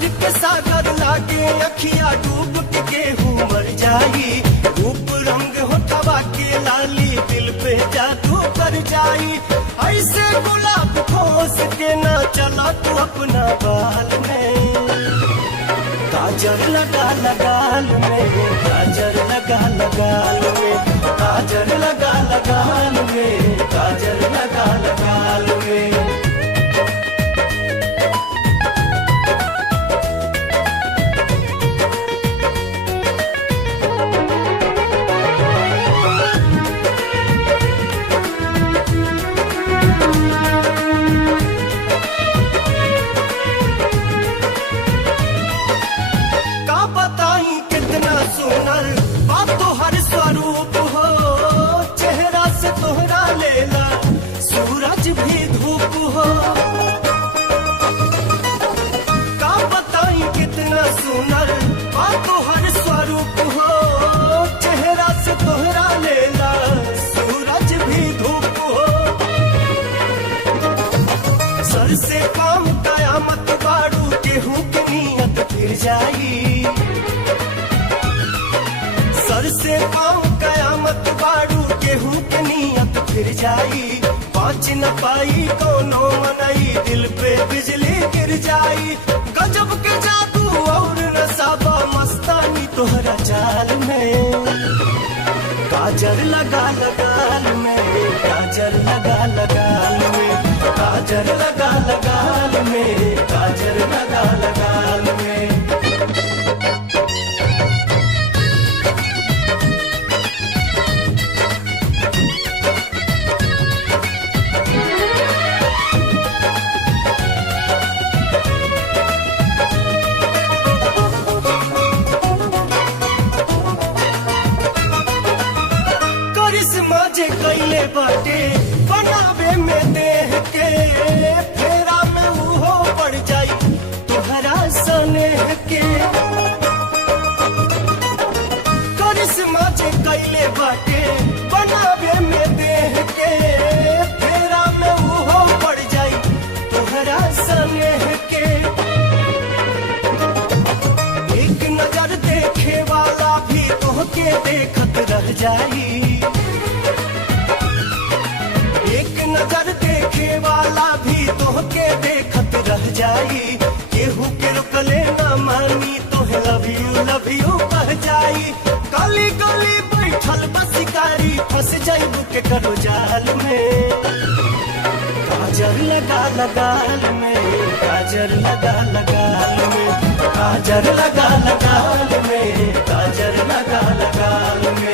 प्यार के सागर लागे अखिया डूब के केहू मर जाई। रूप रंग होठवा के लाली दिल पे जादू कर जाई। ऐसे गुलाब खोस के ना चला तू अपना बाल में। काजल लगा लगाल में, काजल लगा लगाल में, काजल लगा लगाल में, काजल लगा लगाल में। सर से पाँव कयामत बाड़ू केहू के नियत फिर जाई। सर से पाँव कयामत बाड़ू केहू के नियत फिर जाई। बाँच न पाई कोनो मनई दिल पे बिजली गिर जाई। गजब के जादू और नसाबा मस्तानी तोहरा चाल में। काजल लगा लगाल में, काजल लगा लगाल में, काजल लगा लगाल में, काजल लगा लगाल में। करिश्मा जे कैले बाटे बनावे में देह के। फेरा में उहो पड़ जाई तोहरा स्नेह के। करिश्मा जे कैले बाटे बनावे में देह के। फेरा में उहो पड़ जाई तोहरा स्नेह के। एक नजर देखे वाला भी तोहके देखत रह जाई। एक नजर देखे वाला भी तोहके देखत रह जाई। केहू के रुकले ना मानी तोहे लव यू कह जाई। गली गली बैठल बस शिकारी फंस जाइबू के करो जाल में। काजल लगा लगाल में, काजल लगा लगाल में, काजल लगा लगाल में, काजल लगा लगाल में।